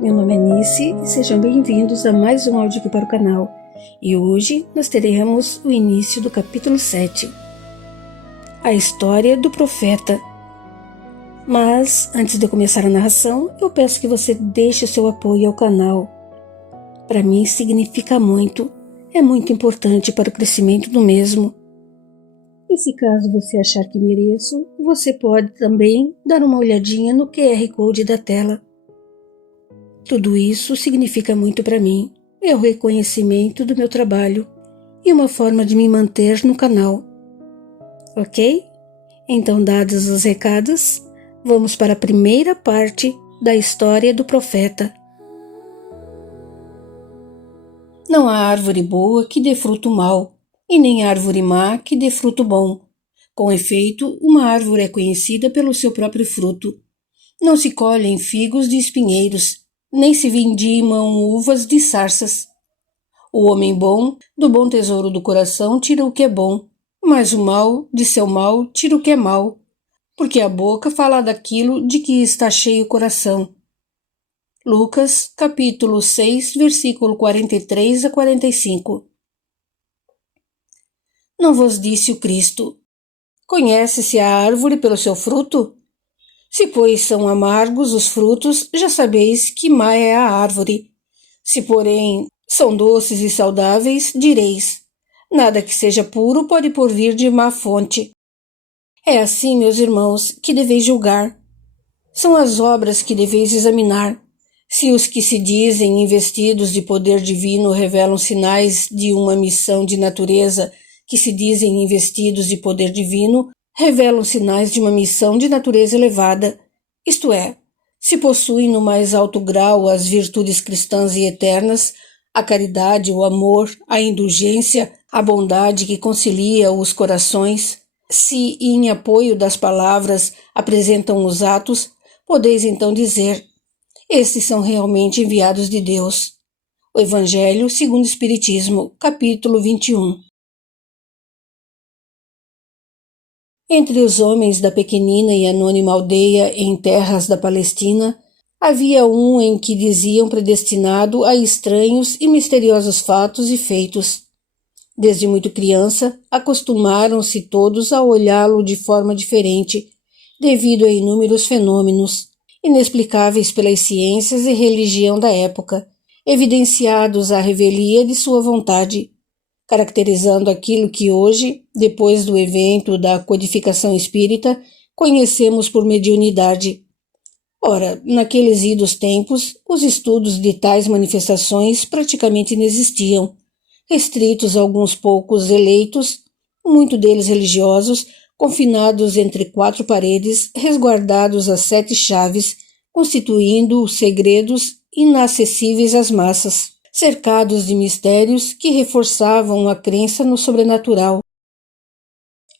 Meu nome é Nice e sejam bem-vindos a mais um áudio aqui para o canal. E hoje nós teremos o início do capítulo 7, a história do profeta. Mas, antes de eu começar a narração, eu peço que você deixe o seu apoio ao canal. Para mim significa muito, é muito importante para o crescimento do mesmo. E se caso você achar que mereço, você pode também dar uma olhadinha no QR Code da tela. Tudo isso significa muito para mim, é o reconhecimento do meu trabalho e uma forma de me manter no canal. Ok? Então, dados os recados, vamos para a primeira parte da história do profeta. Não há árvore boa que dê fruto mau, e nem árvore má que dê fruto bom. Com efeito, uma árvore é conhecida pelo seu próprio fruto. Não se colhem figos de espinheiros, nem se vindimam uvas de sarças. O homem bom, do bom tesouro do coração, tira o que é bom, mas o mau, de seu mal, tira o que é mau, porque a boca fala daquilo de que está cheio o coração. Lucas, capítulo 6, versículo 43 a 45. Não vos disse o Cristo: conhece-se a árvore pelo seu fruto? Se, pois, são amargos os frutos, já sabeis que má é a árvore. Se, porém, são doces e saudáveis, direis: nada que seja puro pode provir de má fonte. É assim, meus irmãos, que deveis julgar. São as obras que deveis examinar. Se os que se dizem investidos de poder divino revelam sinais de uma missão de natureza, que se dizem investidos de poder divino, revelam sinais de uma missão de natureza elevada, isto é, se possuem no mais alto grau as virtudes cristãs e eternas, a caridade, o amor, a indulgência, a bondade que concilia os corações, se em apoio das palavras apresentam os atos, podeis então dizer: estes são realmente enviados de Deus. O Evangelho segundo o Espiritismo, capítulo 21. Entre os homens da pequenina e anônima aldeia em terras da Palestina, havia um em que diziam predestinado a estranhos e misteriosos fatos e feitos. Desde muito criança, acostumaram-se todos a olhá-lo de forma diferente, devido a inúmeros fenômenos, inexplicáveis pelas ciências e religião da época, evidenciados à revelia de sua vontade, caracterizando aquilo que hoje, depois do evento da codificação espírita, conhecemos por mediunidade. Ora, naqueles idos tempos, os estudos de tais manifestações praticamente inexistiam, restritos a alguns poucos eleitos, muito deles religiosos, confinados entre quatro paredes, resguardados a 7 chaves, constituindo segredos inacessíveis às massas, cercados de mistérios que reforçavam a crença no sobrenatural.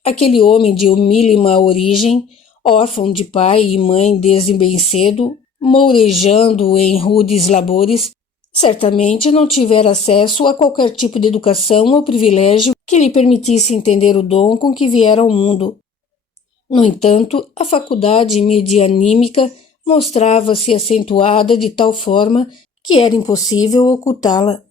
Aquele homem de humílima origem, órfão de pai e mãe desde bem cedo, mourejando em rudes labores, certamente não tivera acesso a qualquer tipo de educação ou privilégio que lhe permitisse entender o dom com que viera ao mundo. No entanto, a faculdade medianímica mostrava-se acentuada de tal forma que era impossível ocultá-la.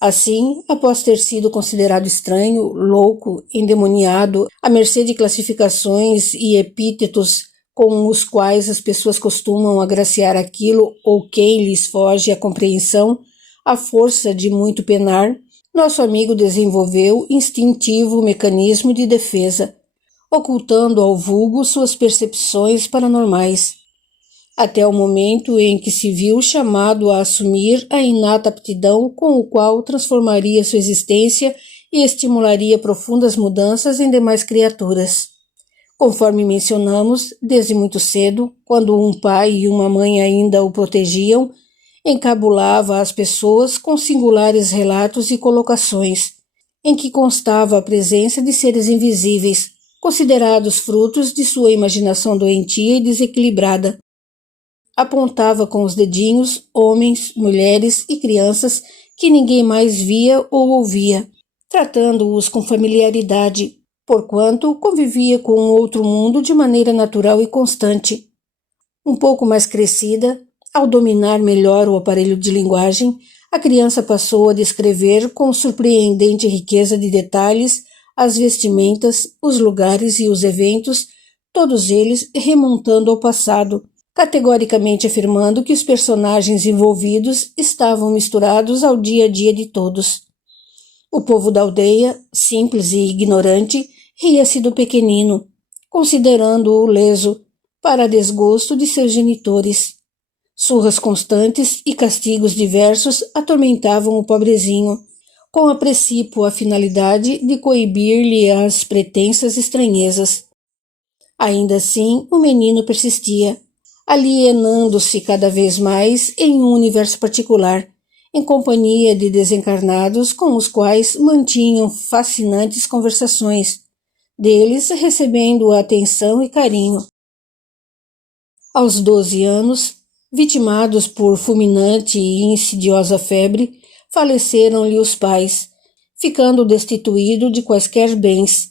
Assim, após ter sido considerado estranho, louco, endemoniado, à mercê de classificações e epítetos com os quais as pessoas costumam agraciar aquilo ou quem lhes foge à compreensão, à força de muito penar, nosso amigo desenvolveu instintivo mecanismo de defesa, ocultando ao vulgo suas percepções paranormais, até o momento em que se viu chamado a assumir a inata aptidão com o qual transformaria sua existência e estimularia profundas mudanças em demais criaturas. Conforme mencionamos, desde muito cedo, quando um pai e uma mãe ainda o protegiam, encabulava as pessoas com singulares relatos e colocações, em que constava a presença de seres invisíveis, considerados frutos de sua imaginação doentia e desequilibrada. Apontava com os dedinhos homens, mulheres e crianças que ninguém mais via ou ouvia, tratando-os com familiaridade, porquanto convivia com outro mundo de maneira natural e constante. Um pouco mais crescida, Ao dominar melhor o aparelho de linguagem, a criança passou a descrever com surpreendente riqueza de detalhes as vestimentas, os lugares e os eventos, todos eles remontando ao passado, categoricamente afirmando que os personagens envolvidos estavam misturados ao dia a dia de todos. O povo da aldeia, simples e ignorante, ria-se do pequenino, considerando-o leso, para desgosto de seus genitores. Surras constantes e castigos diversos atormentavam o pobrezinho, com a precípua finalidade de coibir-lhe as pretensas estranhezas. Ainda assim, o menino persistia, alienando-se cada vez mais em um universo particular, em companhia de desencarnados com os quais mantinham fascinantes conversações, deles recebendo atenção e carinho. Aos 12 anos, vitimados por fulminante e insidiosa febre, faleceram-lhe os pais, ficando destituído de quaisquer bens,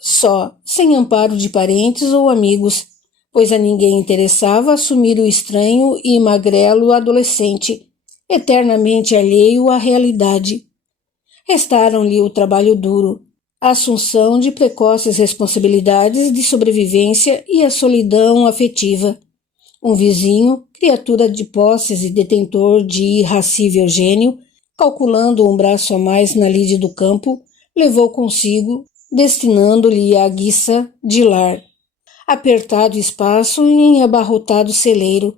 só, sem amparo de parentes ou amigos, pois a ninguém interessava assumir o estranho e magrelo adolescente, eternamente alheio à realidade. Restaram-lhe o trabalho duro, a assunção de precoces responsabilidades de sobrevivência e a solidão afetiva. Um vizinho, criatura de posses e detentor de irracível gênio, calculando um braço a mais na lide do campo, levou consigo, destinando-lhe a guiça de lar. Apertado espaço em abarrotado celeiro,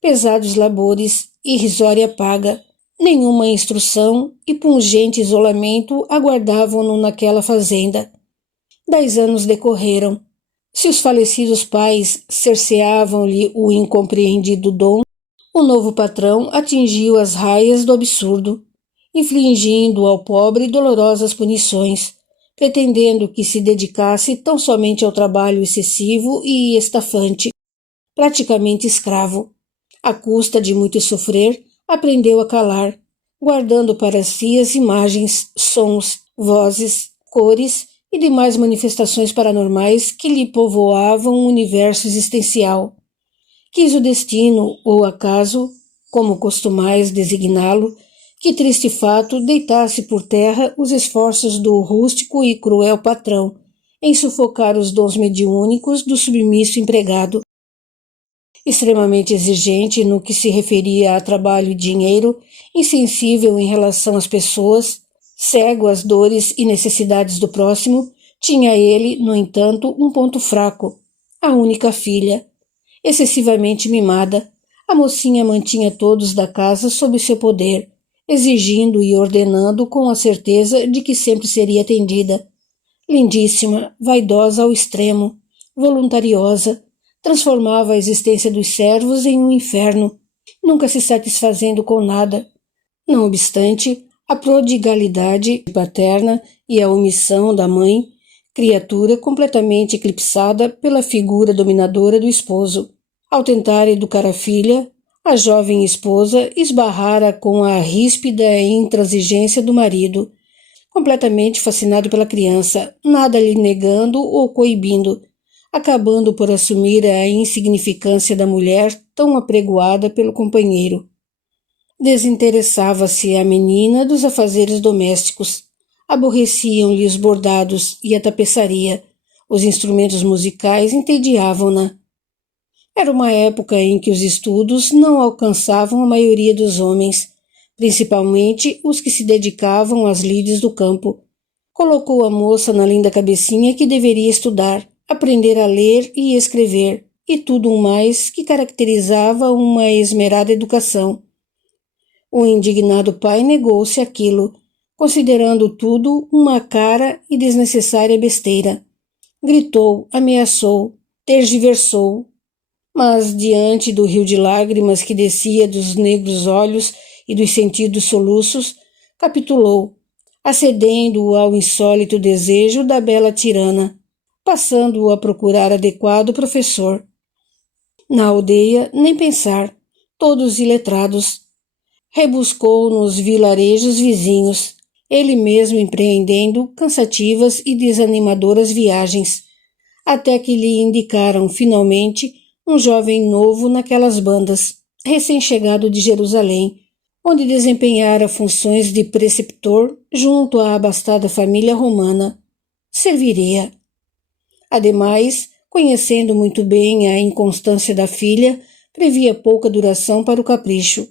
pesados labores, irrisória paga, nenhuma instrução e pungente isolamento aguardavam-no naquela fazenda. 10 anos decorreram. Se os falecidos pais cerceavam-lhe o incompreendido dom, o novo patrão atingiu as raias do absurdo, infligindo ao pobre dolorosas punições, pretendendo que se dedicasse tão somente ao trabalho excessivo e estafante, praticamente escravo. À custa de muito sofrer, aprendeu a calar, guardando para si as imagens, sons, vozes, cores e demais manifestações paranormais que lhe povoavam o universo existencial. Quis o destino ou acaso, como costumais designá-lo, que triste fato deitasse por terra os esforços do rústico e cruel patrão em sufocar os dons mediúnicos do submisso empregado. Extremamente exigente no que se referia a trabalho e dinheiro, insensível em relação às pessoas, cego às dores e necessidades do próximo, tinha ele, no entanto, um ponto fraco: a única filha. Excessivamente mimada, a mocinha mantinha todos da casa sob seu poder, exigindo e ordenando com a certeza de que sempre seria atendida. Lindíssima, vaidosa ao extremo, voluntariosa, transformava a existência dos servos em um inferno, nunca se satisfazendo com nada. Não obstante, a prodigalidade paterna e a omissão da mãe, criatura completamente eclipsada pela figura dominadora do esposo. Ao tentar educar a filha, a jovem esposa esbarrara com a ríspida intransigência do marido, completamente fascinado pela criança, nada lhe negando ou coibindo, acabando por assumir a insignificância da mulher tão apregoada pelo companheiro. Desinteressava-se a menina dos afazeres domésticos. Aborreciam-lhe os bordados e a tapeçaria. Os instrumentos musicais entediavam-na. Era uma época em que os estudos não alcançavam a maioria dos homens, principalmente os que se dedicavam às lides do campo. Colocou a moça na linda cabecinha que deveria estudar, aprender a ler e escrever, e tudo o mais que caracterizava uma esmerada educação. O indignado pai negou-se àquilo, considerando tudo uma cara e desnecessária besteira. Gritou, ameaçou, tergiversou, mas diante do rio de lágrimas que descia dos negros olhos e dos sentidos soluços, capitulou, acedendo ao insólito desejo da bela tirana, passando a procurar adequado professor. Na aldeia, nem pensar, todos iletrados. Rebuscou nos vilarejos vizinhos, ele mesmo empreendendo cansativas e desanimadoras viagens, até que lhe indicaram finalmente um jovem novo naquelas bandas. recém-chegado de Jerusalém, onde desempenhara funções de preceptor junto à abastada família romana. Serviria. Ademais, conhecendo muito bem a inconstância da filha, previa pouca duração para o capricho.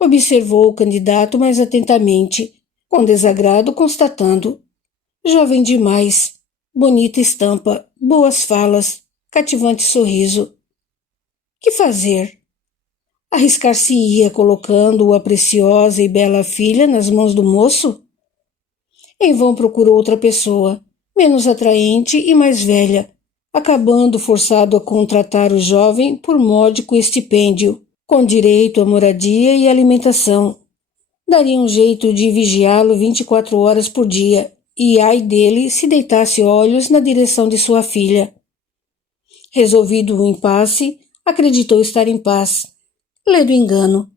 Observou o candidato mais atentamente, com desagrado constatando: jovem demais, bonita estampa, boas falas, cativante sorriso. Que fazer? Arriscar-se-ia colocando a preciosa e bela filha nas mãos do moço? Em vão procurou outra pessoa, menos atraente e mais velha, acabando forçado a contratar o jovem por módico estipêndio, com direito à moradia e alimentação. Daria um jeito de vigiá-lo 24 horas por dia, e ai dele se deitasse olhos na direção de sua filha. Resolvido o impasse, acreditou estar em paz. Ledo engano.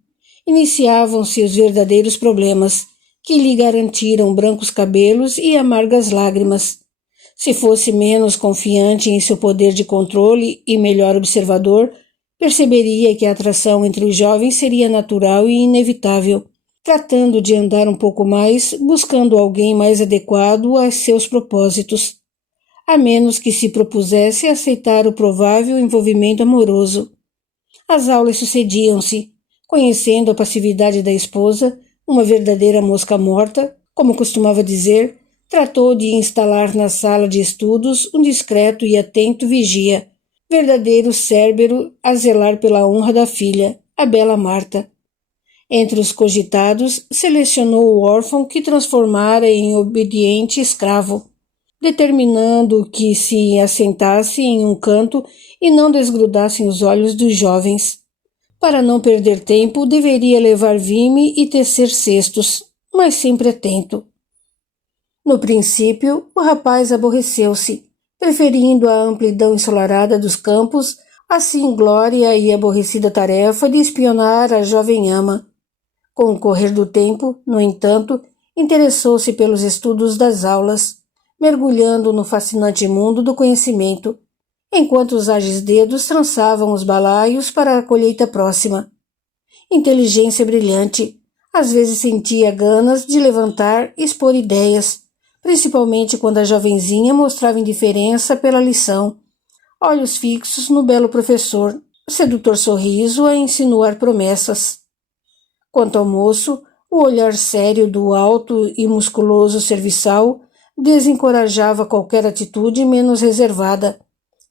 Iniciavam-se os verdadeiros problemas, que lhe garantiram brancos cabelos e amargas lágrimas. Se fosse menos confiante em seu poder de controle e melhor observador, perceberia que a atração entre os jovens seria natural e inevitável, tratando de andar um pouco mais, buscando alguém mais adequado a seus propósitos, a menos que se propusesse aceitar o provável envolvimento amoroso. As aulas sucediam-se, conhecendo a passividade da esposa, uma verdadeira mosca morta, como costumava dizer, tratou de instalar na sala de estudos um discreto e atento vigia, verdadeiro Cérbero a zelar pela honra da filha, a bela Marta. Entre os cogitados, selecionou o órfão que transformara em obediente escravo, determinando que se assentasse em um canto e não desgrudassem os olhos dos jovens. Para não perder tempo, deveria levar vime e tecer cestos, mas sempre atento. No princípio, o rapaz aborreceu-se, preferindo a amplidão ensolarada dos campos à singlória e aborrecida tarefa de espionar a jovem ama. Com o correr do tempo, no entanto, interessou-se pelos estudos das aulas, mergulhando no fascinante mundo do conhecimento, enquanto os ágeis dedos trançavam os balaios para a colheita próxima. Inteligência brilhante, às vezes sentia ganas de levantar e expor ideias, principalmente quando a jovenzinha mostrava indiferença pela lição, olhos fixos no belo professor, sedutor sorriso a insinuar promessas. Quanto ao moço, o olhar sério do alto e musculoso serviçal desencorajava qualquer atitude menos reservada,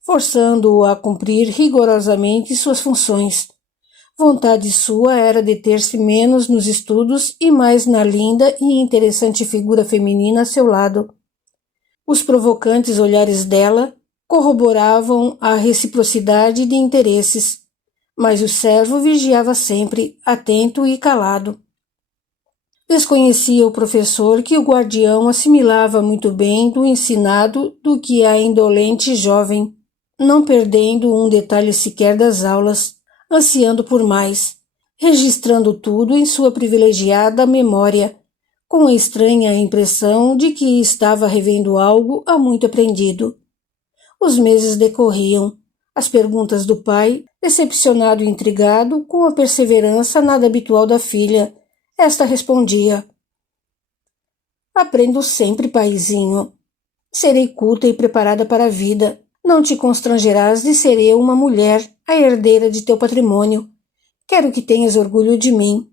forçando-o a cumprir rigorosamente suas funções. Vontade sua era deter-se menos nos estudos e mais na linda e interessante figura feminina a seu lado. Os provocantes olhares dela corroboravam a reciprocidade de interesses, mas o servo vigiava sempre, atento e calado. Desconhecia o professor que o guardião assimilava muito bem do ensinado do que a indolente jovem, não perdendo um detalhe sequer das aulas, ansiando por mais, registrando tudo em sua privilegiada memória, com a estranha impressão de que estava revendo algo há muito aprendido. Os meses decorriam. As perguntas do pai, decepcionado e intrigado, com a perseverança nada habitual da filha, esta respondia: aprendo sempre, paizinho. Serei culta e preparada para a vida. Não te constrangerás de ser eu uma mulher, a herdeira de teu patrimônio. Quero que tenhas orgulho de mim.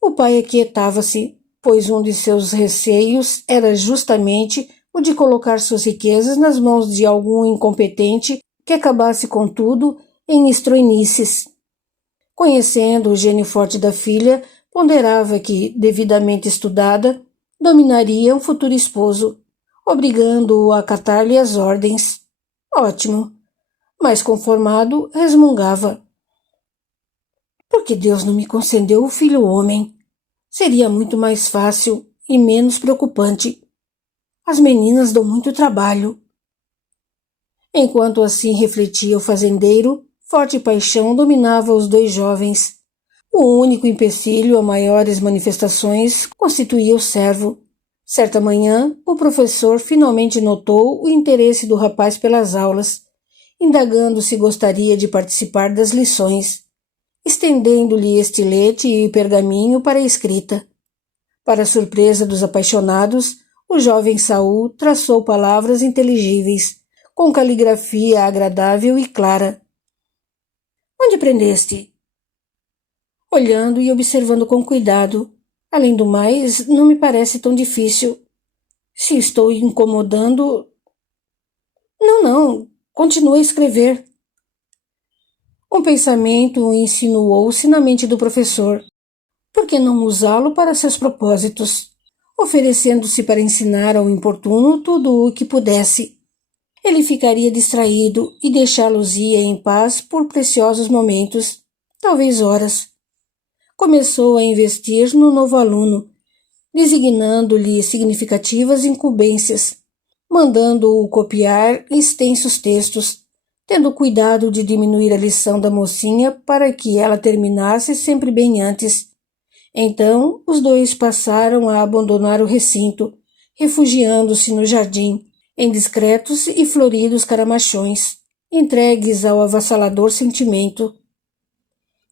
O pai aquietava-se, pois um de seus receios era justamente o de colocar suas riquezas nas mãos de algum incompetente que acabasse com tudo em estroinices. Conhecendo o gênio forte da filha, ponderava que, devidamente estudada, dominaria um futuro esposo, obrigando-o a acatar-lhe as ordens. Ótimo. Mas conformado, resmungava: por que Deus não me concedeu o filho homem? Seria muito mais fácil e menos preocupante. As meninas dão muito trabalho. Enquanto assim refletia o fazendeiro, forte paixão dominava os dois jovens. O único empecilho a maiores manifestações constituía o servo. Certa manhã, o professor finalmente notou o interesse do rapaz pelas aulas, indagando se gostaria de participar das lições. estendendo-lhe estilete e pergaminho para a escrita. Para a surpresa dos apaixonados, o jovem Saul traçou palavras inteligíveis, com caligrafia agradável e clara. Onde aprendeste? Olhando e observando com cuidado. Além do mais, não me parece tão difícil. Se estou incomodando... Não. Continue a escrever. Um pensamento insinuou-se na mente do professor. Por que não usá-lo para seus propósitos? Oferecendo-se para ensinar ao importuno tudo o que pudesse. Ele ficaria distraído e deixá-los-ia em paz por preciosos momentos, talvez horas. Começou a investir no novo aluno, designando-lhe significativas incumbências, mandando-o copiar extensos textos, tendo cuidado de diminuir a lição da mocinha para que ela terminasse sempre bem antes. Então, os dois passaram a abandonar o recinto, refugiando-se no jardim, em discretos e floridos caramachões, entregues ao avassalador sentimento.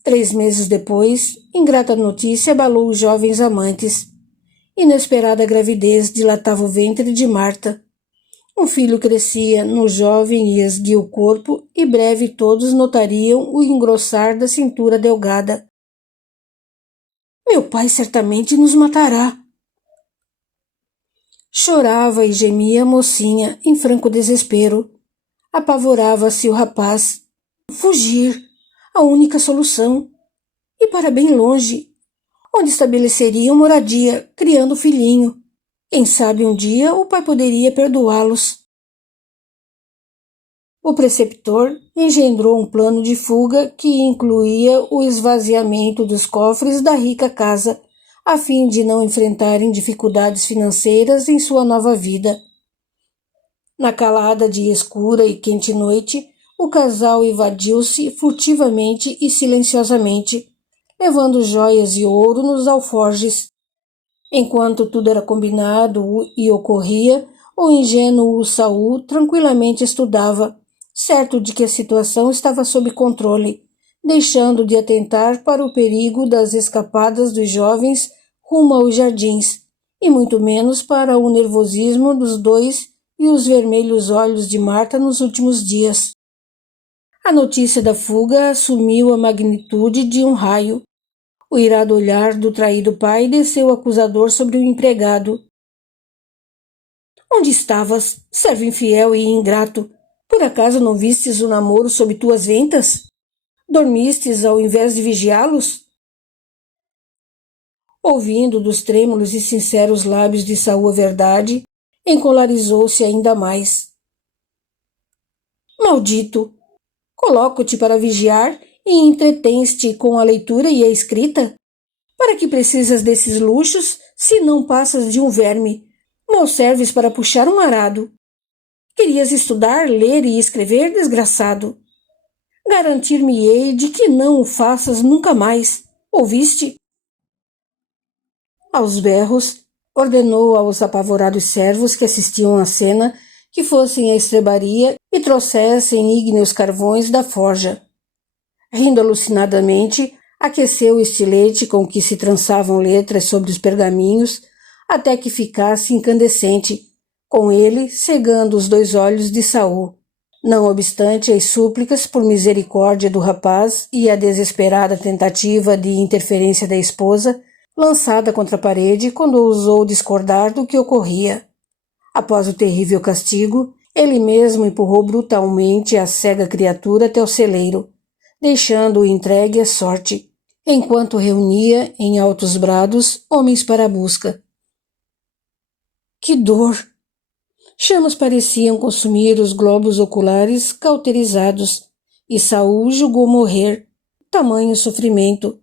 3 meses depois, ingrata notícia abalou os jovens amantes. Inesperada gravidez dilatava o ventre de Marta. Um filho crescia no jovem e esguio corpo e breve todos notariam o engrossar da cintura delgada. Meu pai certamente nos matará. Chorava e gemia a mocinha em franco desespero. Apavorava-se o rapaz. Fugir, a única solução. E para bem longe, onde estabeleceriam moradia, criando filhinho. Quem sabe um dia o pai poderia perdoá-los. O preceptor engendrou um plano de fuga que incluía o esvaziamento dos cofres da rica casa, a fim de não enfrentarem dificuldades financeiras em sua nova vida. Na calada de escura e quente noite, o casal evadiu-se furtivamente e silenciosamente, levando joias e ouro nos alforjes. Enquanto tudo era combinado e ocorria, o ingênuo Saul tranquilamente estudava, certo de que a situação estava sob controle, deixando de atentar para o perigo das escapadas dos jovens rumo aos jardins, e muito menos para o nervosismo dos dois e os vermelhos olhos de Marta nos últimos dias. A notícia da fuga assumiu a magnitude de um raio. O irado olhar do traído pai desceu acusador sobre o empregado. Onde estavas, servo infiel e ingrato? Por acaso não vistes o namoro sob tuas ventas? Dormistes ao invés de vigiá-los? Ouvindo dos trêmulos e sinceros lábios de Saul a verdade, encolarizou-se ainda mais. Maldito! Coloco-te para vigiar e entretens-te com a leitura e a escrita? Para que precisas desses luxos, se não passas de um verme? Mal serves para puxar um arado. Querias estudar, ler e escrever, desgraçado? Garantir-me-ei de que não o faças nunca mais. Ouviste? Aos berros, ordenou aos apavorados servos que assistiam à cena que fossem à estrebaria e trouxessem ígneos carvões da forja. Rindo alucinadamente, aqueceu o estilete com que se trançavam letras sobre os pergaminhos até que ficasse incandescente, com ele cegando os 2 olhos de Saul. Não obstante as súplicas por misericórdia do rapaz e a desesperada tentativa de interferência da esposa, lançada contra a parede quando ousou discordar do que ocorria. Após o terrível castigo, ele mesmo empurrou brutalmente a cega criatura até o celeiro, deixando-o entregue à sorte, enquanto reunia, em altos brados, homens para a busca. Que dor! Chamas pareciam consumir os globos oculares cauterizados, e Saul julgou morrer. Tamanho sofrimento.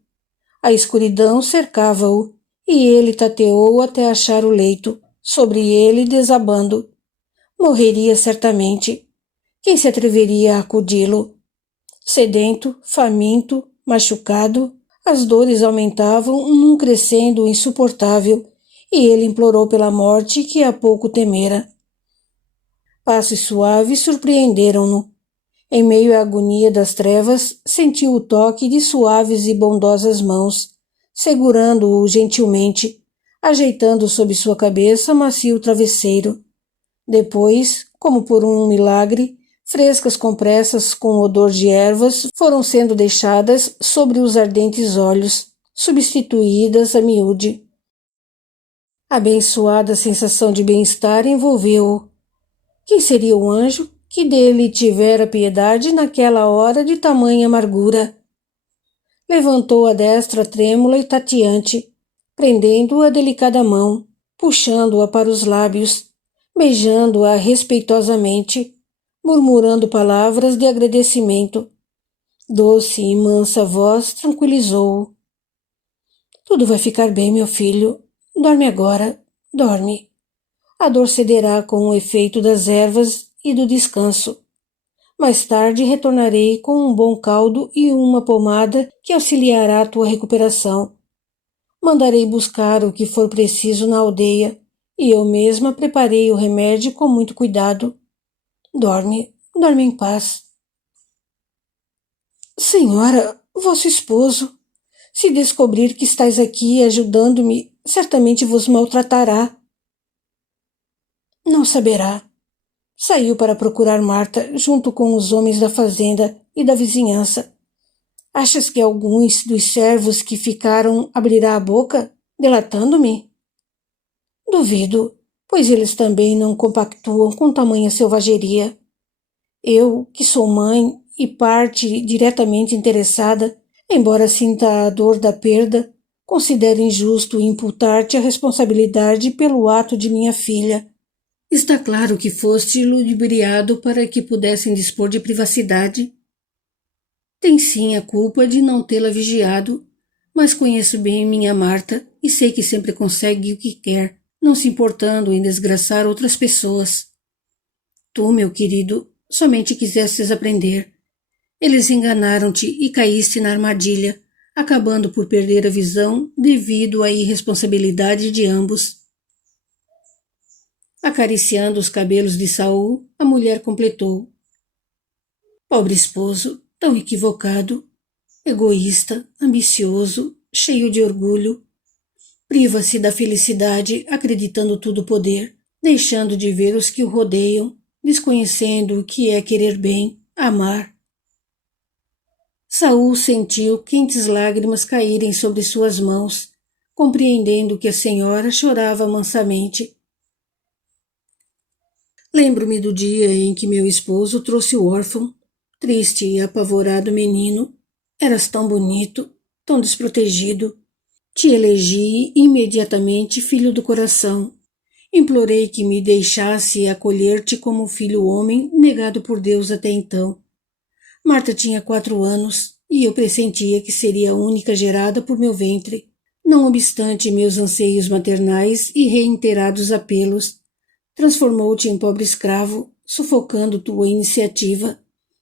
A escuridão cercava-o, e ele tateou até achar o leito, sobre ele desabando. Morreria certamente. Quem se atreveria a acudi-lo? Sedento, faminto, machucado, as dores aumentavam num crescendo insuportável, e ele implorou pela morte que há pouco temera. Passos suaves surpreenderam-no. Em meio à agonia das trevas, sentiu o toque de suaves e bondosas mãos, segurando-o gentilmente, ajeitando sob sua cabeça macio travesseiro. Depois, como por um milagre, frescas compressas com odor de ervas foram sendo deixadas sobre os ardentes olhos, substituídas a miúde. Abençoada sensação de bem-estar envolveu-o. Quem seria o anjo que dele tivera piedade naquela hora de tamanha amargura? Levantou a destra trêmula e tateante, prendendo a delicada mão, puxando-a para os lábios, beijando-a respeitosamente, murmurando palavras de agradecimento. Doce e mansa voz tranquilizou-o. Tudo vai ficar bem, meu filho. Dorme agora, dorme. A dor cederá com o efeito das ervas e do descanso. Mais tarde retornarei com um bom caldo e uma pomada que auxiliará a tua recuperação. Mandarei buscar o que for preciso na aldeia e eu mesma preparei o remédio com muito cuidado. Dorme, dorme em paz. Senhora, vosso esposo, se descobrir que estais aqui ajudando-me, certamente vos maltratará. Não saberá. Saiu para procurar Marta junto com os homens da fazenda e da vizinhança. Achas que alguns dos servos que ficaram abrirá a boca, delatando-me? Duvido, pois eles também não compactuam com tamanha selvageria. Eu, que sou mãe e parte diretamente interessada, embora sinta a dor da perda, considero injusto imputar-te a responsabilidade pelo ato de minha filha. Está claro que foste ludibriado para que pudessem dispor de privacidade. Tem sim a culpa de não tê-la vigiado, mas conheço bem minha Marta e sei que sempre consegue o que quer, não se importando em desgraçar outras pessoas. Tu, meu querido, somente quisestes aprender. Eles enganaram-te e caíste na armadilha, acabando por perder a visão devido à irresponsabilidade de ambos. Acariciando os cabelos de Saul, a mulher completou. Pobre esposo, tão equivocado, egoísta, ambicioso, cheio de orgulho, priva-se da felicidade acreditando tudo poder, deixando de ver os que o rodeiam, desconhecendo o que é querer bem, amar. Saul sentiu quentes lágrimas caírem sobre suas mãos, compreendendo que a senhora chorava mansamente. Lembro-me do dia em que meu esposo trouxe o órfão, triste e apavorado menino. Eras tão bonito, tão desprotegido. Te elegi imediatamente filho do coração. Implorei que me deixasse acolher-te como filho homem negado por Deus até então. Marta tinha 4 anos e eu pressentia que seria a única gerada por meu ventre. Não obstante meus anseios maternais e reiterados apelos, transformou-te em pobre escravo, sufocando tua iniciativa,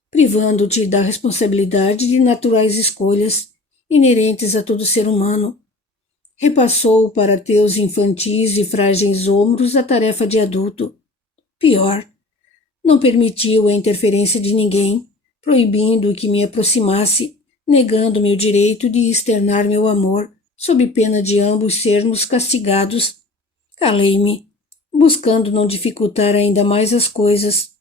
privando-te da responsabilidade de naturais escolhas inerentes a todo ser humano. Repassou para teus infantis e frágeis ombros a tarefa de adulto. Pior, não permitiu a interferência de ninguém, proibindo que me aproximasse, negando-me o direito de externar meu amor, sob pena de ambos sermos castigados. Calei-me, buscando não dificultar ainda mais as coisas.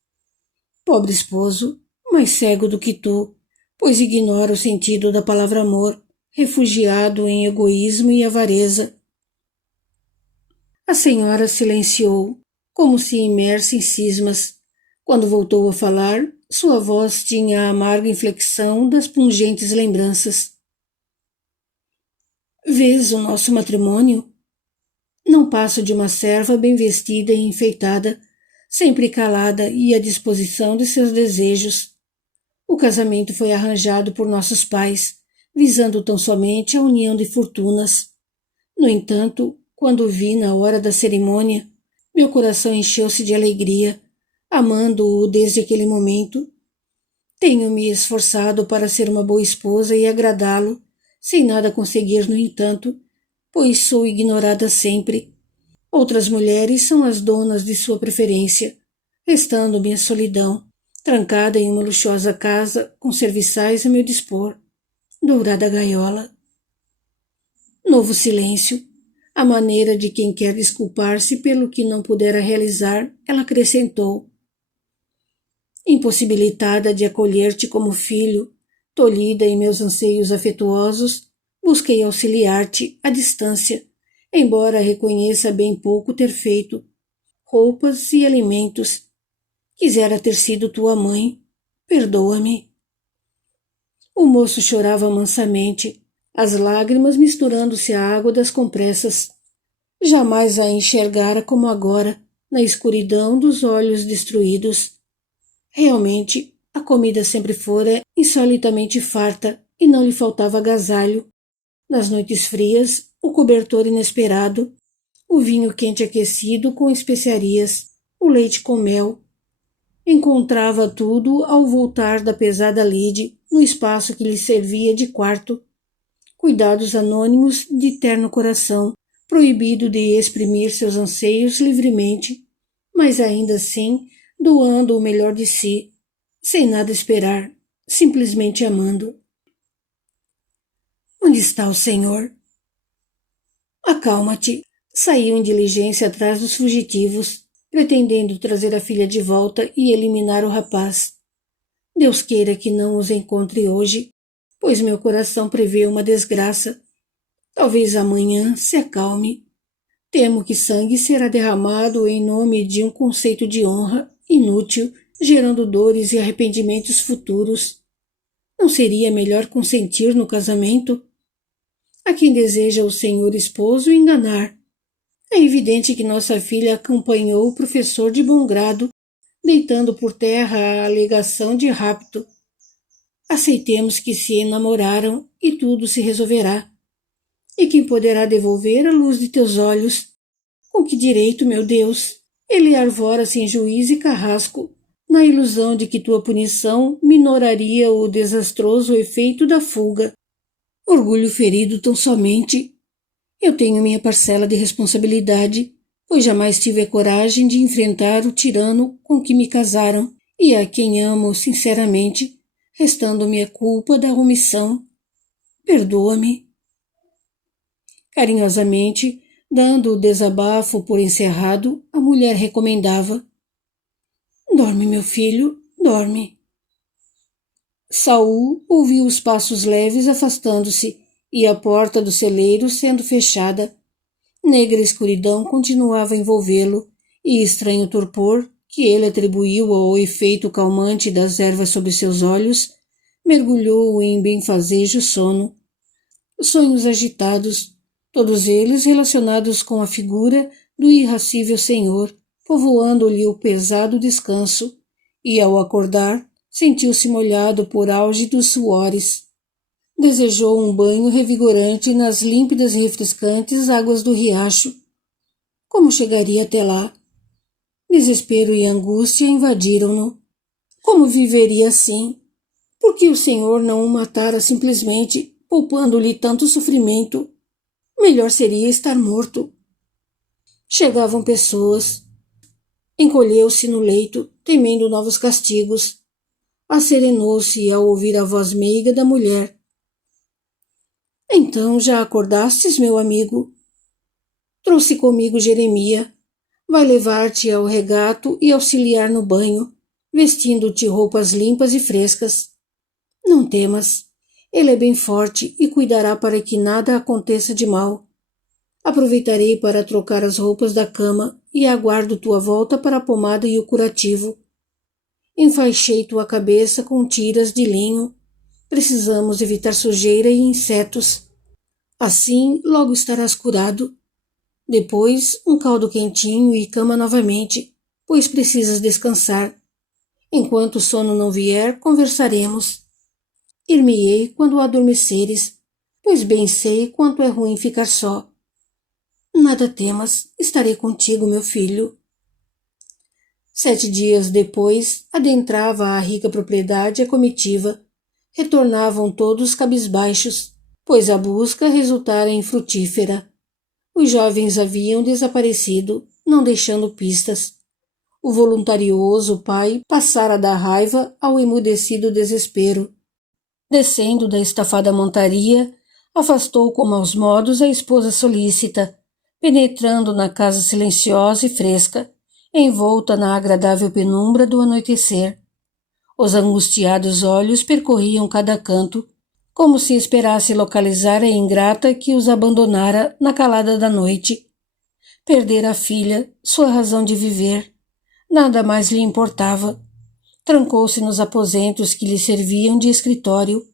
Pobre esposo, mais cego do que tu, pois ignora o sentido da palavra amor, refugiado em egoísmo e avareza. A senhora silenciou, como se imersa em cismas. Quando voltou a falar, sua voz tinha a amarga inflexão das pungentes lembranças. Vês o nosso matrimônio? Não passo de uma serva bem vestida e enfeitada, sempre calada e à disposição de seus desejos. O casamento foi arranjado por nossos pais, visando tão somente a união de fortunas. No entanto, quando vi na hora da cerimônia, meu coração encheu-se de alegria, amando-o desde aquele momento. Tenho me esforçado para ser uma boa esposa e agradá-lo, sem nada conseguir, no entanto, pois sou ignorada sempre. Outras mulheres são as donas de sua preferência, restando-me a solidão. trancada em uma luxuosa casa com serviçais a meu dispor, dourada gaiola. Novo silêncio. À maneira de quem quer desculpar-se pelo que não pudera realizar, ela acrescentou: impossibilitada de acolher-te como filho, tolhida em meus anseios afetuosos, busquei auxiliar-te à distância, embora reconheça bem pouco ter feito. Roupas e alimentos. Quisera ter sido tua mãe. Perdoa-me. O moço chorava mansamente, as lágrimas misturando-se à água das compressas. Jamais a enxergara como agora, na escuridão dos olhos destruídos. Realmente, a comida sempre fora insolitamente farta e não lhe faltava agasalho. Nas noites frias, o cobertor inesperado, o vinho quente aquecido com especiarias, o leite com mel. Encontrava tudo ao voltar da pesada lide no espaço que lhe servia de quarto. Cuidados anônimos de terno coração, proibido de exprimir seus anseios livremente, mas ainda assim doando o melhor de si, sem nada esperar, simplesmente amando. Onde está o senhor? Acalma-te. Saiu em diligência atrás dos fugitivos, pretendendo trazer a filha de volta e eliminar o rapaz. Deus queira que não os encontre hoje, pois meu coração prevê uma desgraça. Talvez amanhã se acalme. Temo que sangue será derramado em nome de um conceito de honra inútil, gerando dores e arrependimentos futuros. Não seria melhor consentir no casamento? A quem deseja o senhor esposo enganar. É evidente que nossa filha acompanhou o professor de bom grado, deitando por terra a alegação de rapto. Aceitemos que se enamoraram e tudo se resolverá. E quem poderá devolver a luz de teus olhos? Com que direito, meu Deus? Ele arvora sem juízo e carrasco, na ilusão de que tua punição minoraria o desastroso efeito da fuga. Orgulho ferido tão somente. Eu tenho minha parcela de responsabilidade, pois jamais tive a coragem de enfrentar o tirano com que me casaram e a quem amo sinceramente, restando-me a culpa da omissão. Perdoa-me. Carinhosamente, dando o desabafo por encerrado, a mulher recomendava: dorme, meu filho, dorme. Saul ouviu os passos leves afastando-se e a porta do celeiro sendo fechada. Negra escuridão continuava a envolvê-lo e estranho torpor, que ele atribuiu ao efeito calmante das ervas sobre seus olhos, mergulhou-o em benfazejo sono. Sonhos agitados, todos eles relacionados com a figura do irracível Senhor, povoando-lhe o pesado descanso, e ao acordar, sentiu-se molhado por álgidos suores. Desejou um banho revigorante nas límpidas e refrescantes águas do riacho. Como chegaria até lá? Desespero e angústia invadiram-no. Como viveria assim? Por que o Senhor não o matara simplesmente, poupando-lhe tanto sofrimento? Melhor seria estar morto. Chegavam pessoas. Encolheu-se no leito, temendo novos castigos. Acerenou-se ao ouvir a voz meiga da mulher. Então já acordastes, meu amigo? Trouxe comigo Jeremia. Vai levar-te ao regato e auxiliar no banho, vestindo-te roupas limpas e frescas. Não temas. Ele é bem forte e cuidará para que nada aconteça de mal. Aproveitarei para trocar as roupas da cama e aguardo tua volta para a pomada e o curativo. Enfaixei tua cabeça com tiras de linho. Precisamos evitar sujeira e insetos. Assim, logo estarás curado. Depois, um caldo quentinho e cama novamente, pois precisas descansar. Enquanto o sono não vier, conversaremos. Ir-me-ei quando adormeceres, pois bem sei quanto é ruim ficar só. Nada temas, estarei contigo, meu filho. 7 dias depois, adentrava a rica propriedade a comitiva. Retornavam todos cabisbaixos, pois a busca resultara infrutífera. Os jovens haviam desaparecido, não deixando pistas. O voluntarioso pai passara da raiva ao emudecido desespero. Descendo da estafada montaria, afastou com maus modos a esposa solícita, penetrando na casa silenciosa e fresca, envolta na agradável penumbra do anoitecer. Os angustiados olhos percorriam cada canto, como se esperasse localizar a ingrata que os abandonara na calada da noite. Perdera a filha, sua razão de viver. Nada mais lhe importava. Trancou-se nos aposentos que lhe serviam de escritório,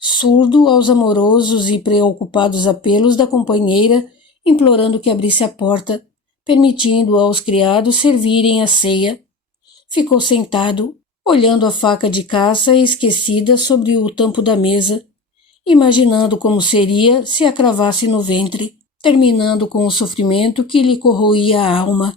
surdo aos amorosos e preocupados apelos da companheira, implorando que abrisse a porta, permitindo aos criados servirem a ceia. Ficou sentado, olhando a faca de caça esquecida sobre o tampo da mesa, imaginando como seria se a cravasse no ventre, terminando com o sofrimento que lhe corroía a alma.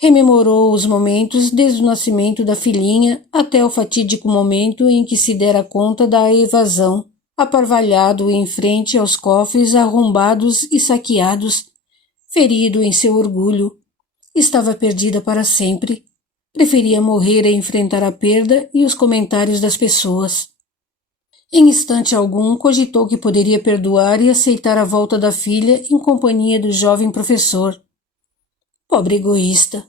Rememorou os momentos desde o nascimento da filhinha até o fatídico momento em que se dera conta da evasão, aparvalhado em frente aos cofres arrombados e saqueados, ferido em seu orgulho. Estava perdida para sempre. Preferia morrer a enfrentar a perda e os comentários das pessoas. Em instante algum cogitou que poderia perdoar e aceitar a volta da filha em companhia do jovem professor. Pobre egoísta!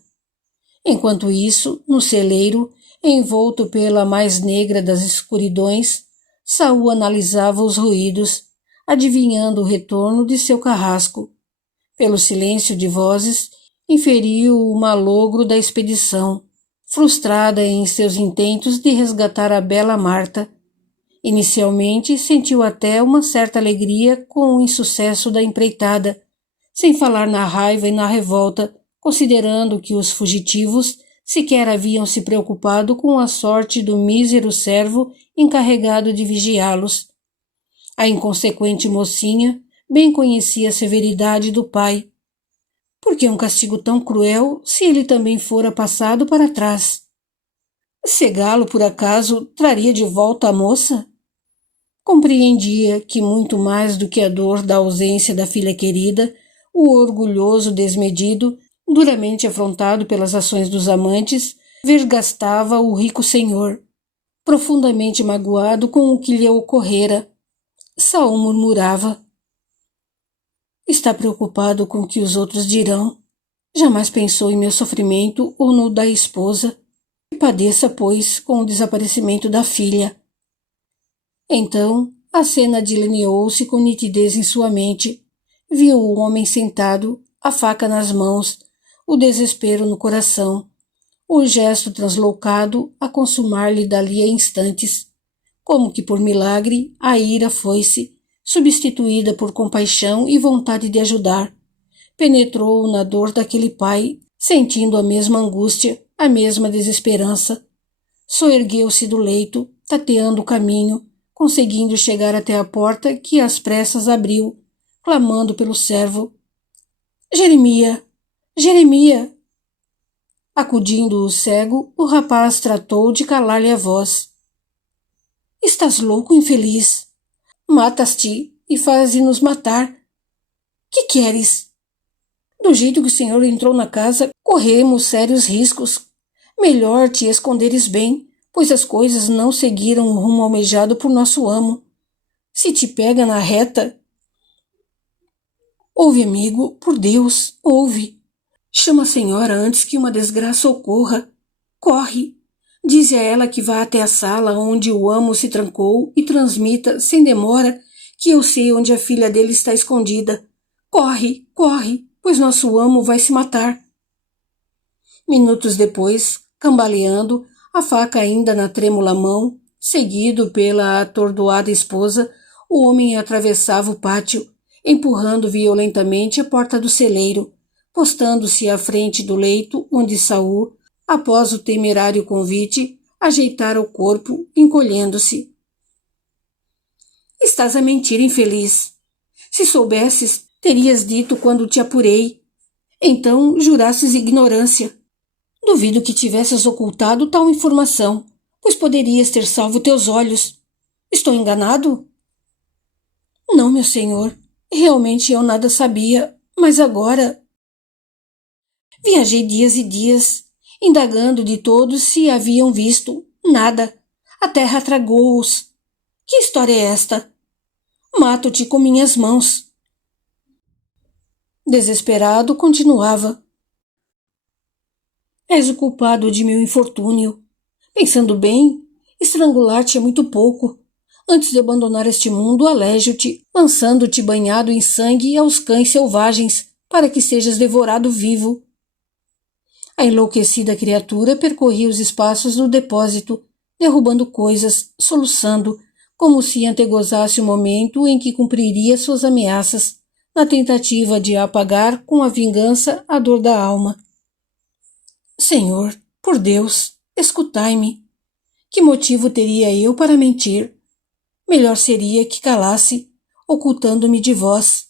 Enquanto isso, no celeiro, envolto pela mais negra das escuridões, Saul analisava os ruídos, adivinhando o retorno de seu carrasco. Pelo silêncio de vozes, inferiu o malogro da expedição, frustrada em seus intentos de resgatar a bela Marta. Inicialmente, sentiu até uma certa alegria com o insucesso da empreitada, sem falar na raiva e na revolta, considerando que os fugitivos sequer haviam se preocupado com a sorte do mísero servo encarregado de vigiá-los. A inconsequente mocinha bem conhecia a severidade do pai. Por que um castigo tão cruel se ele também fora passado para trás? Cegá-lo, por acaso, traria de volta a moça? Compreendia que muito mais do que a dor da ausência da filha querida, o orgulhoso desmedido, duramente afrontado pelas ações dos amantes, vergastava o rico senhor, profundamente magoado com o que lhe ocorrera. Saul murmurava: está preocupado com o que os outros dirão. Jamais pensou em meu sofrimento ou no da esposa. Que padeça, pois, com o desaparecimento da filha. Então, a cena delineou-se com nitidez em sua mente. Viu o homem sentado, a faca nas mãos, o desespero no coração, o gesto translocado a consumar-lhe dali a instantes. Como que por milagre, a ira foi-se, substituída por compaixão e vontade de ajudar. Penetrou na dor daquele pai, sentindo a mesma angústia, a mesma desesperança. Soergueu-se do leito, tateando o caminho, conseguindo chegar até a porta que às pressas abriu, clamando pelo servo. Jeremia! Jeremia! Acudindo o cego, o rapaz tratou de calar-lhe a voz. Estás louco, infeliz? Matas-te e fazes-nos matar. Que queres? Do jeito que o senhor entrou na casa, corremos sérios riscos. Melhor te esconderes bem, pois as coisas não seguiram o rumo almejado por nosso amo. Se te pega na reta... Ouve, amigo, por Deus, ouve. Chama a senhora antes que uma desgraça ocorra. Corre. Dize a ela que vá até a sala onde o amo se trancou e transmita, sem demora, que eu sei onde a filha dele está escondida. Corre, corre, pois nosso amo vai se matar. Minutos depois, cambaleando, a faca ainda na trêmula mão, seguido pela atordoada esposa, o homem atravessava o pátio, empurrando violentamente a porta do celeiro, postando-se à frente do leito onde Saul, após o temerário convite, ajeitara o corpo, encolhendo-se. Estás a mentir, infeliz. Se soubesses, terias dito quando te apurei. Então jurasses ignorância. Duvido que tivesses ocultado tal informação, pois poderias ter salvo teus olhos. Estou enganado? Não, meu senhor. Realmente eu nada sabia, mas agora... Viajei dias e dias. indagando de todos se haviam visto. Nada. A terra tragou-os. Que história é esta? Mato-te com minhas mãos. Desesperado, continuava. És o culpado de meu infortúnio. Pensando bem, estrangular-te é muito pouco. Antes de abandonar este mundo, alejo-te, lançando-te banhado em sangue aos cães selvagens, para que sejas devorado vivo. A enlouquecida criatura percorria os espaços do depósito, derrubando coisas, soluçando, como se antegozasse o momento em que cumpriria suas ameaças, na tentativa de apagar com a vingança a dor da alma. Senhor, por Deus, escutai-me. Que motivo teria eu para mentir? Melhor seria que calasse, ocultando-me de vós.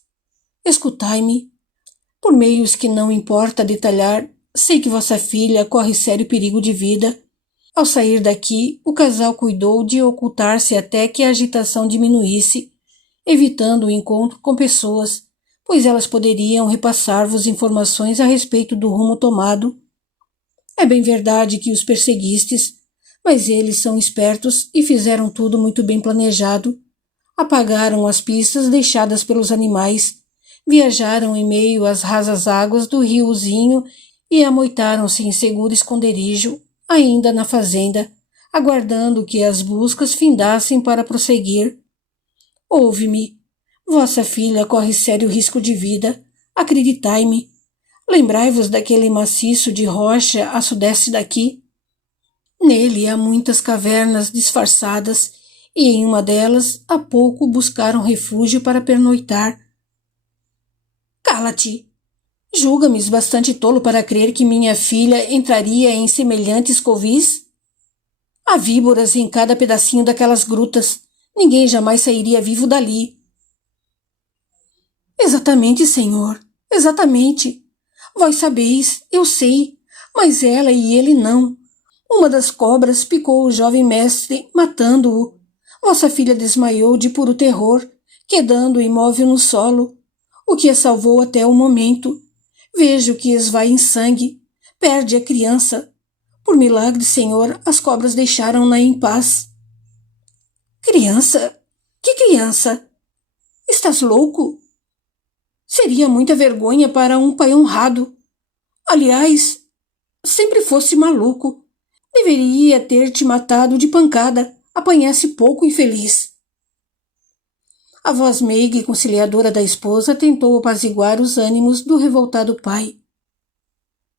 Escutai-me. Por meios que não importa detalhar, sei que vossa filha corre sério perigo de vida. Ao sair daqui, o casal cuidou de ocultar-se até que a agitação diminuísse, evitando o encontro com pessoas, pois elas poderiam repassar-vos informações a respeito do rumo tomado. É bem verdade que os perseguistes, mas eles são espertos e fizeram tudo muito bem planejado. Apagaram as pistas deixadas pelos animais, viajaram em meio às rasas águas do riozinho e amoitaram-se em seguro esconderijo, ainda na fazenda, aguardando que as buscas findassem para prosseguir. Ouve-me. Vossa filha corre sério risco de vida. Acreditai-me. Lembrai-vos daquele maciço de rocha a sudeste daqui? Nele há muitas cavernas disfarçadas e em uma delas há pouco buscaram refúgio para pernoitar. Cala-te! Julga-me bastante tolo para crer que minha filha entraria em semelhantes covis? Há víboras em cada pedacinho daquelas grutas. Ninguém jamais sairia vivo dali. Exatamente, senhor. Exatamente. Vós sabeis, eu sei, mas ela e ele não. Uma das cobras picou o jovem mestre, matando-o. Vossa filha desmaiou de puro terror, quedando imóvel no solo, o que a salvou até o momento. Vejo que esvai em sangue. Perde a criança. Por milagre, senhor, as cobras deixaram-na em paz. Criança? Que criança? Estás louco? Seria muita vergonha para um pai honrado. Aliás, sempre fosse maluco. Deveria ter te matado de pancada, apanhasse pouco infeliz. A voz meiga e conciliadora da esposa tentou apaziguar os ânimos do revoltado pai.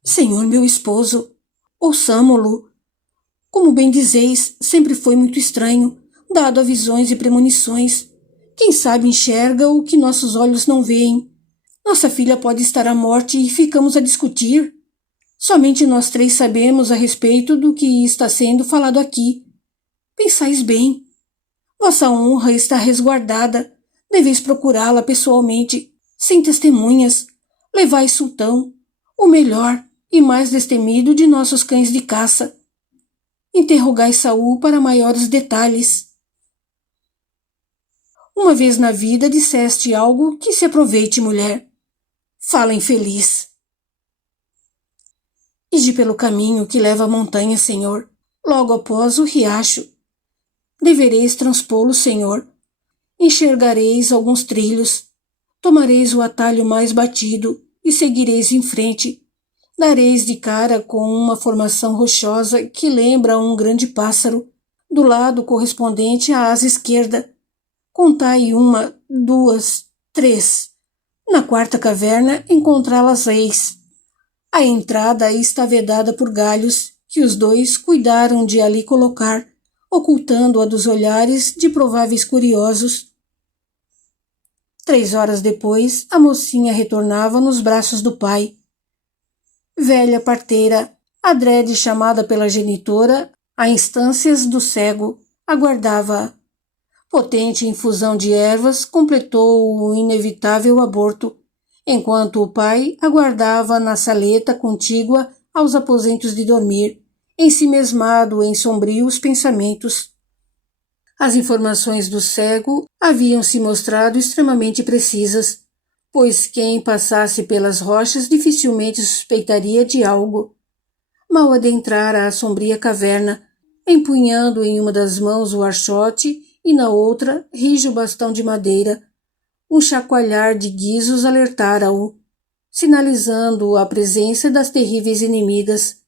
Senhor meu esposo, ouçamo-lo. Como bem dizeis, sempre foi muito estranho, dado a visões e premonições. Quem sabe enxerga o que nossos olhos não veem. Nossa filha pode estar à morte e ficamos a discutir. Somente nós três sabemos a respeito do que está sendo falado aqui. Pensais bem. Vossa honra está resguardada. Deveis procurá-la pessoalmente, sem testemunhas. Levai Sultão, o melhor e mais destemido de nossos cães de caça. Interrogai Saul para maiores detalhes. Uma vez na vida disseste algo que se aproveite, mulher. Fala, infeliz. Ide pelo caminho que leva à montanha, senhor, logo após o riacho. Devereis transpô-lo, senhor. Enxergareis alguns trilhos. Tomareis o atalho mais batido e seguireis em frente. Dareis de cara com uma formação rochosa que lembra um grande pássaro, do lado correspondente à asa esquerda. Contai 1, 2, 3. Na quarta caverna encontrá-las-eis. A entrada está vedada por galhos que os dois cuidaram de ali colocar, ocultando-a dos olhares de prováveis curiosos. 3 horas depois, a mocinha retornava nos braços do pai. Velha parteira, adrede chamada pela genitora a instâncias do cego, aguardava-a. Potente infusão de ervas completou o inevitável aborto, enquanto o pai aguardava na saleta contígua aos aposentos de dormir, ensimesmado em sombrios pensamentos. As informações do cego haviam se mostrado extremamente precisas, pois quem passasse pelas rochas dificilmente suspeitaria de algo. mal adentrara a sombria caverna, empunhando em uma das mãos o archote e na outra rijo bastão de madeira. Um chacoalhar de guizos alertara-o, sinalizando a presença das terríveis inimigas.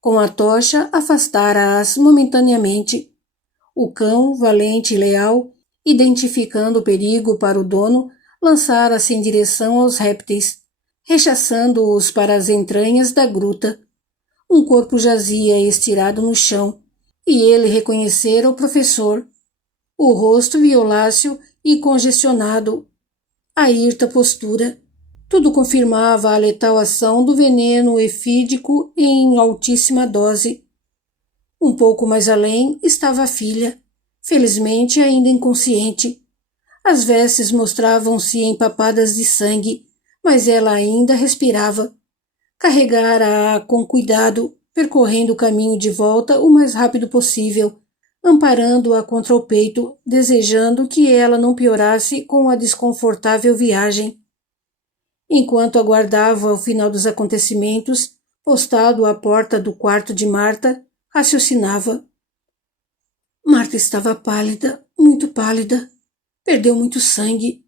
Com a tocha afastara-as momentaneamente. O cão, valente e leal, identificando o perigo para o dono, lançara-se em direção aos répteis, rechaçando-os para as entranhas da gruta. Um corpo jazia estirado no chão, e ele reconhecera o professor. O rosto violáceo e congestionado, a hirta postura. Tudo confirmava a letal ação do veneno efídico em altíssima dose. Um pouco mais além estava a filha, felizmente ainda inconsciente. As vestes mostravam-se empapadas de sangue, mas ela ainda respirava. Carregara-a com cuidado, percorrendo o caminho de volta o mais rápido possível, amparando-a contra o peito, desejando que ela não piorasse com a desconfortável viagem. Enquanto aguardava o final dos acontecimentos, postado à porta do quarto de Marta, raciocinava. Marta estava pálida, muito pálida. Perdeu muito sangue,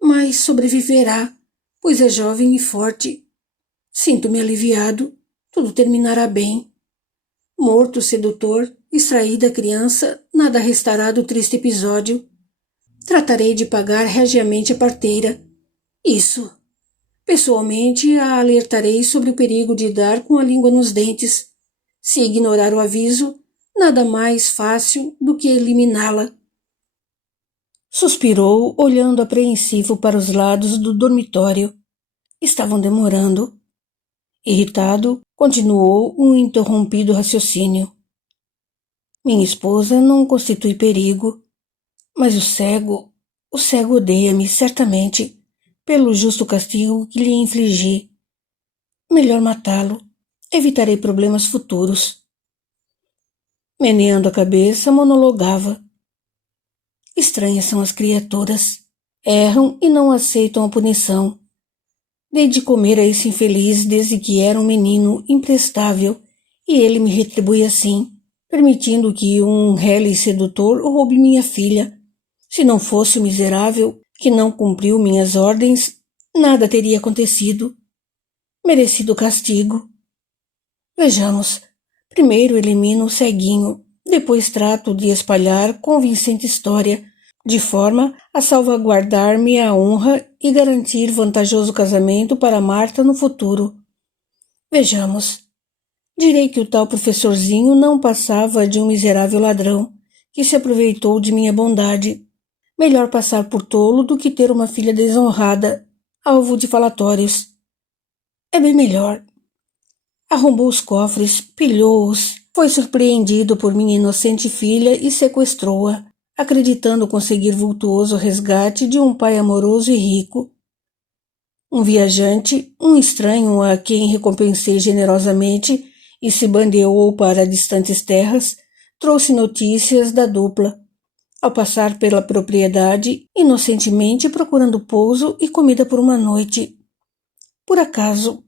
mas sobreviverá, pois é jovem e forte. Sinto-me aliviado, tudo terminará bem. Morto o sedutor, extraída a criança, nada restará do triste episódio. Tratarei de pagar regiamente a parteira. Isso. Pessoalmente a alertarei sobre o perigo de dar com a língua nos dentes. Se ignorar o aviso, nada mais fácil do que eliminá-la. Suspirou, olhando apreensivo para os lados do dormitório. Estavam demorando. Irritado, continuou um interrompido raciocínio. Minha esposa não constitui perigo, mas o cego odeia-me, certamente, pelo justo castigo que lhe infligi. Melhor matá-lo. Evitarei problemas futuros. Meneando a cabeça, monologava. Estranhas são as criaturas. Erram e não aceitam a punição. Dei de comer a esse infeliz desde que era um menino imprestável, e ele me retribui assim, permitindo que um reles sedutor roube minha filha. Se não fosse o miserável que não cumpriu minhas ordens, nada teria acontecido. Merecido castigo. Vejamos. Primeiro elimino o ceguinho, depois trato de espalhar convincente história, de forma a salvaguardar-me a honra e garantir vantajoso casamento para Marta no futuro. Vejamos. Direi que o tal professorzinho não passava de um miserável ladrão, que se aproveitou de minha bondade. Melhor passar por tolo do que ter uma filha desonrada, alvo de falatórios. É bem melhor. Arrombou os cofres, pilhou-os, foi surpreendido por minha inocente filha e sequestrou-a, acreditando conseguir vultuoso resgate de um pai amoroso e rico. Um viajante, um estranho a quem recompensei generosamente e se bandeou para distantes terras, trouxe notícias da dupla, ao passar pela propriedade, inocentemente procurando pouso e comida por uma noite. Por acaso.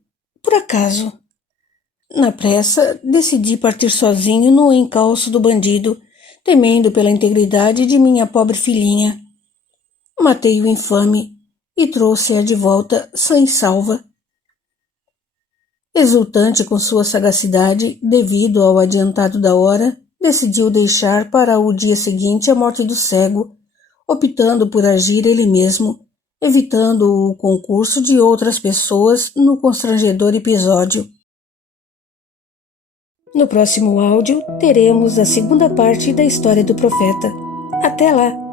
Na pressa, decidi partir sozinho no encalço do bandido, temendo pela integridade de minha pobre filhinha. Matei o infame e trouxe-a de volta sã e salva. Exultante com sua sagacidade, devido ao adiantado da hora, decidiu deixar para o dia seguinte a morte do cego, optando por agir ele mesmo, evitando o concurso de outras pessoas no constrangedor episódio. No próximo áudio, teremos a segunda parte da história do profeta. Até lá!